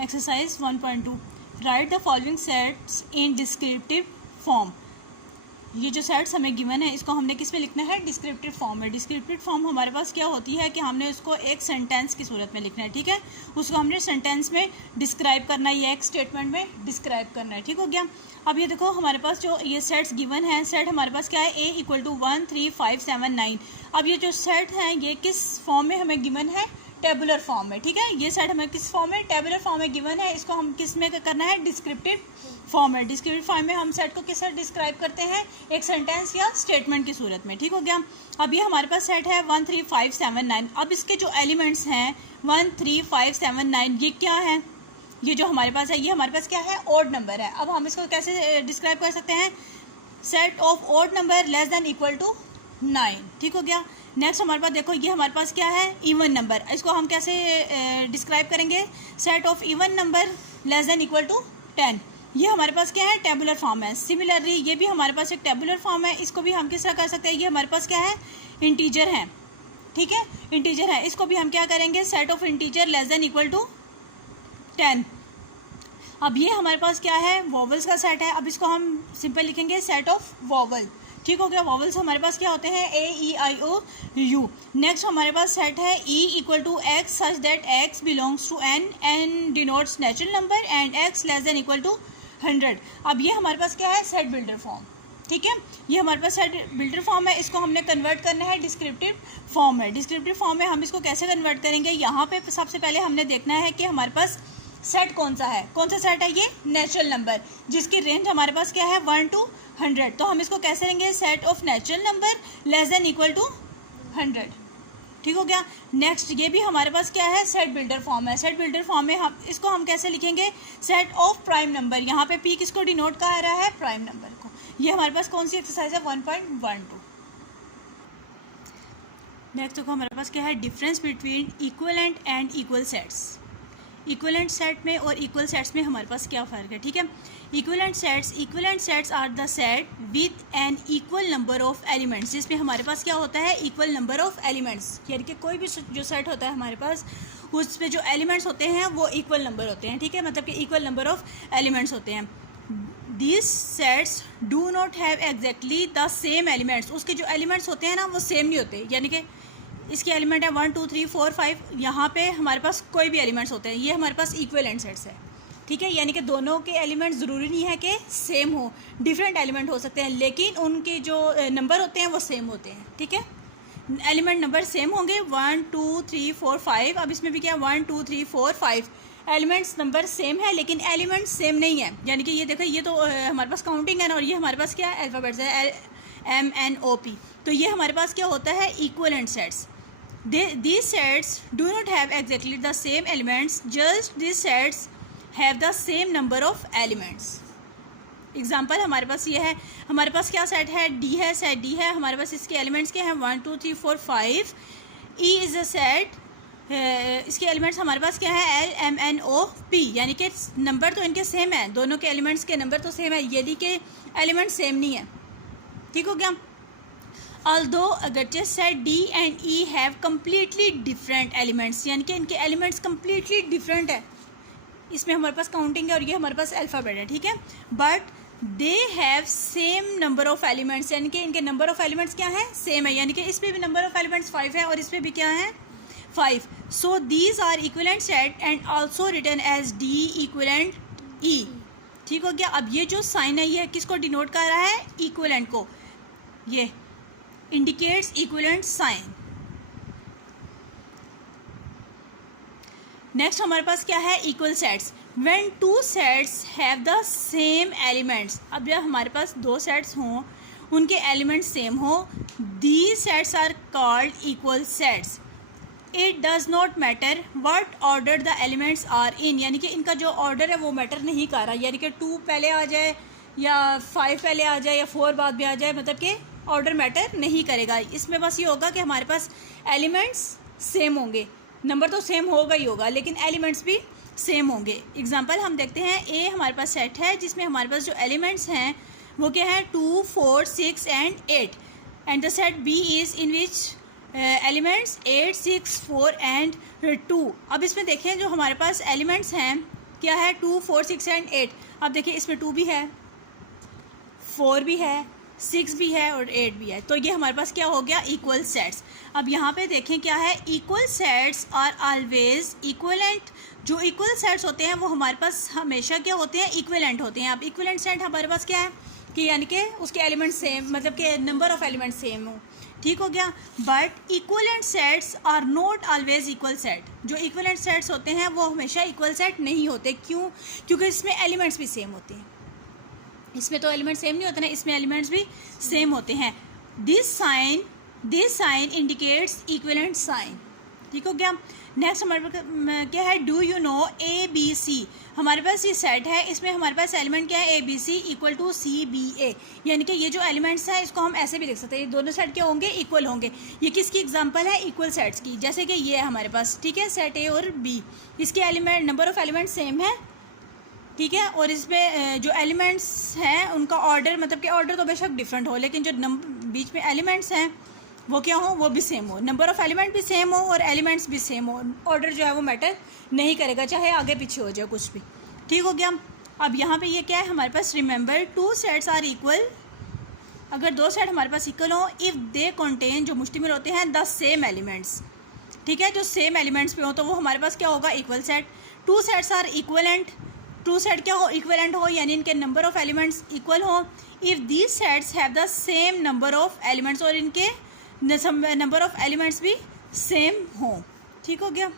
Exercise 1.2 right the following sets in descriptive form. ये जो sets हमें गिवन है इसको हमने किस में लिखना है, डिस्क्रिप्टिव फॉर्म में। डिस्क्रिप्टिव फॉर्म हमारे पास क्या होती है कि हमने उसको एक सेंटेंस की सूरत में लिखना है, ठीक है। उसको हमने सेंटेंस में डिस्क्राइब करना है या एक स्टेटमेंट में डिस्क्राइब करना है, ठीक हो गया। अब ये देखो हमारे पास जो ये सेट्स गिवन है, सेट हमारे पास क्या है, A = 1 3 5 7 9। अब ये जो सेट हैं ये किस फॉर्म में हमें गिवन है, टेबुलर फॉर्म में, ठीक है। ये सेट हमें किस फॉर्म में, टेबुलर फॉर्म में गिवन है। इसको हम किस में करना है, डिस्क्रिप्टिव फॉर्म है। डिस्क्रिप्टिव फॉर्म में हम सेट को किस तरह डिस्क्राइब करते हैं, एक सेंटेंस या स्टेटमेंट की सूरत में, ठीक हो गया। अब ये हमारे पास सेट है 1 3 5 7 9। अब इसके जो एलिमेंट्स हैं 1 3 5 7 9 ये क्या है, ये जो हमारे पास है ये हमारे पास क्या है, ऑड नंबर है। अब हम इसको कैसे डिस्क्राइब कर सकते हैं, set of odd number less than equal to 9, ठीक हो गया। नेक्स्ट हमारे पास देखो ये हमारे पास क्या है, इवन नंबर। इसको हम कैसे डिस्क्राइब करेंगे, set of even number less than equal to 10। ये हमारे पास क्या है, टेबुलर फॉर्म है। सिमिलरली ये भी हमारे पास एक टेबुलर फॉर्म है। इसको भी हम किस तरह कर सकते हैं, ये हमारे पास क्या है, इंटीजर है, ठीक है, इंटीजर है। इसको भी हम क्या करेंगे, set of integer less than equal to 10। अब ये हमारे पास क्या है, वॉवल्स का सेट है। अब इसको हम सिंपल लिखेंगे सेट ऑफ वॉवल, ठीक हो गया। वॉवल्स हमारे पास क्या होते हैं, A, E, I, O, U। Next हमारे पास सेट है E = X such that X belongs to N, N denotes natural number and X less than equal to 100। अब ये हमारे पास क्या है, सेट बिल्डर फॉर्म, ठीक है। ये हमारे पास सेट बिल्डर फॉर्म है। इसको हमने कन्वर्ट करना है डिस्क्रिप्टिव फॉर्म में। डिस्क्रिप्टिव फॉर्म में हम इसको कैसे कन्वर्ट करेंगे, यहाँ पे सबसे पहले हमने देखना है कि हमारे पास सेट कौन सा है, कौन सा सेट है, ये नेचुरल नंबर जिसकी रेंज हमारे पास क्या है 1 to 100। तो हम इसको कैसे लेंगे, set of natural number less than equal to 100, ठीक हो गया। नेक्स्ट ये भी हमारे पास क्या है, सेट बिल्डर फॉर्म है। सेट बिल्डर फॉर्म में हम इसको हम कैसे लिखेंगे, सेट ऑफ प्राइम नंबर। यहाँ पे P किसको डिनोट कर रहा है, प्राइम नंबर को। ये हमारे पास कौन सी एक्सरसाइज है, 1.12। नेक्स्ट देखो हमारे पास क्या है, difference between equivalent and equal sets. Equivalent set में और इक्वल सेट्स में हमारे पास क्या फ़र्क है, ठीक है। Equivalent sets are the set with an equal number of elements, जिसमें हमारे पास क्या होता है, इक्वल नंबर ऑफ एलिमेंट्स। यानी कि कोई भी जो सेट होता है हमारे पास उसमें जो एलिमेंट्स होते हैं वो इक्वल नंबर होते हैं, ठीक है, मतलब कि इक्वल नंबर ऑफ एलिमेंट्स होते हैं। These sets do not have exactly the same elements. उसके जो एलिमेंट्स होते हैं ना वो सेम नहीं होते। यानी कि इसके एलिमेंट है 1 2 3 4 5, यहाँ पे हमारे पास कोई भी एलिमेंट्स होते हैं, ये हमारे पास इक्विवेलेंट सेट्स है, ठीक है। यानी कि दोनों के एलिमेंट ज़रूरी नहीं है कि सेम हो, डिफरेंट एलिमेंट हो सकते हैं, लेकिन उनके जो नंबर होते हैं वो सेम होते हैं, ठीक है। एलिमेंट नंबर सेम होंगे 1 2 3 4 5। अब इसमें भी क्या 1 2 3 4 5 एलिमेंट्स नंबर सेम है लेकिन एलिमेंट्स सेम नहीं है। यानी कि ये देखो ये तो हमारे पास काउंटिंग है ना, और ये हमारे पास क्या है, अल्फ़ाबेट्स है, LMNOP। तो ये हमारे पास क्या होता है, equivalent sets. These sets do not have exactly the same elements, just these sets have the same number of elements. Example हमारे पास ये है, हमारे पास क्या सेट है, D है, सेट D है। हमारे पास इसके एलिमेंट्स क्या हैं, 1 2 3 4 5। E इज़ अ सेट, इसके एलिमेंट्स हमारे पास क्या है, LMNOP। यानी कि नंबर तो इनके सेम है, दोनों के एलिमेंट्स के नंबर तो सेम है, यदि के एलिमेंट्स सेम नहीं है, ठीक हो गया। ऑल्दो अगरचे set D and E have completely different elements, यानी कि इनके एलिमेंट्स कम्प्लीटली डिफरेंट है। इसमें हमारे पास काउंटिंग है और ये हमारे पास अल्फ़ाबेट है, ठीक है। But they have same number of elements, यानी कि इनके नंबर ऑफ एलिमेंट्स क्या है, सेम है। यानी कि इस पर भी नंबर ऑफ एलिमेंट्स 5 है और इस पर भी क्या है, 5। So these are equivalent set and also written as D = E, ठीक हो गया। अब ये जो साइन है ये किसको डिनोट कर रहा है, इक्विवेलेंट को। ये indicates equivalent sign। नेक्स्ट हमारे पास क्या है, equal sets. when two sets have the same elements, अब जब हमारे पास दो सेट्स हों उनके एलिमेंट्स सेम हो, these sets are called equal sets। it does not matter what order the elements are in, यानी कि इनका जो ऑर्डर है वो मैटर नहीं कर रहा। यानी कि 2 पहले आ जाए या 5 पहले आ जाए या 4 बाद भी आ जाए, मतलब कि ऑर्डर मैटर नहीं करेगा। इसमें बस ये होगा कि हमारे पास एलिमेंट्स सेम होंगे, नंबर तो सेम होगा ही होगा लेकिन एलिमेंट्स भी सेम होंगे। एग्जांपल हम देखते हैं, A हमारे पास सेट है जिसमें हमारे पास जो एलिमेंट्स हैं वो क्या है, 2 4 6 and 8। And the set B is in which elements 8 6 4 and 2। अब इसमें देखें जो हमारे पास एलिमेंट्स हैं क्या है 2, 4, 6 एंड 8। अब देखिए इसमें 2 भी है, 4 भी है, 6 भी है और 8 भी है, तो ये हमारे पास क्या हो गया, इक्वल सेट्स। अब यहाँ पे देखें क्या है, equal sets are always equivalent. जो इक्वल सेट्स होते हैं वो हमारे पास हमेशा क्या होते हैं, इक्वलेंट होते हैं। अब इक्वलेंट सेट हमारे पास क्या है कि यानी कि उसके एलिमेंट सेम, मतलब कि नंबर ऑफ एलिमेंट सेम हो, ठीक हो गया। But equivalent sets are not always equal set. जो इक्वलेंट सेट्स होते हैं वो हमेशा इक्वल सेट नहीं होते। क्यों? क्योंकि इसमें एलिमेंट्स भी सेम होते हैं। इसमें तो एलिमेंट सेम नहीं होते ना, इसमें एलिमेंट्स भी सेम होते हैं। This sign indicates equivalent sign, ठीक हो गया। नेक्स्ट हमारे पास क्या है, do you know A B C. हमारे पास ये सेट है, इसमें हमारे पास एलिमेंट क्या है, A B C equal to C B A, यानी कि ये जो एलिमेंट्स हैं इसको हम ऐसे भी लिख सकते हैं, ये दोनों सेट क्या होंगे, इक्वल होंगे। ये किसकी एग्जांपल है, इक्वल सेट्स की। जैसे कि ये है हमारे पास, ठीक है, सेट ए और बी, इसके element number of element same है, ठीक है, और इसमें जो एलिमेंट्स हैं उनका ऑर्डर, मतलब कि ऑर्डर तो बेशक डिफरेंट हो, लेकिन जो बीच में एलिमेंट्स हैं वो क्या हो, वो भी सेम हो, नंबर ऑफ एलिमेंट भी सेम हो और एलिमेंट्स भी सेम हो। ऑर्डर जो है वो मैटर नहीं करेगा, चाहे आगे पीछे हो जाए कुछ भी, ठीक हो गया। अब यहाँ पे ये क्या है हमारे पास, रिमेंबर 2 सेट्स आर इक्वल। अगर 2 सेट हमारे पास इक्वल हो, इफ़ दे कंटेन, जो मुश्तमिल होते हैं द सेम एलिमेंट्स, ठीक है, जो सेम एलिमेंट्स पे हो तो वो हमारे पास क्या होगा, equal set. 2 sets are equivalent, 2 set क्या हो, इक्वलेंट हो, यानी इनके नंबर ऑफ एलिमेंट्स इक्वल हो। If these sets have the same number of elements, और इनके नंबर ऑफ एलिमेंट्स भी सेम हो, ठीक हो गया।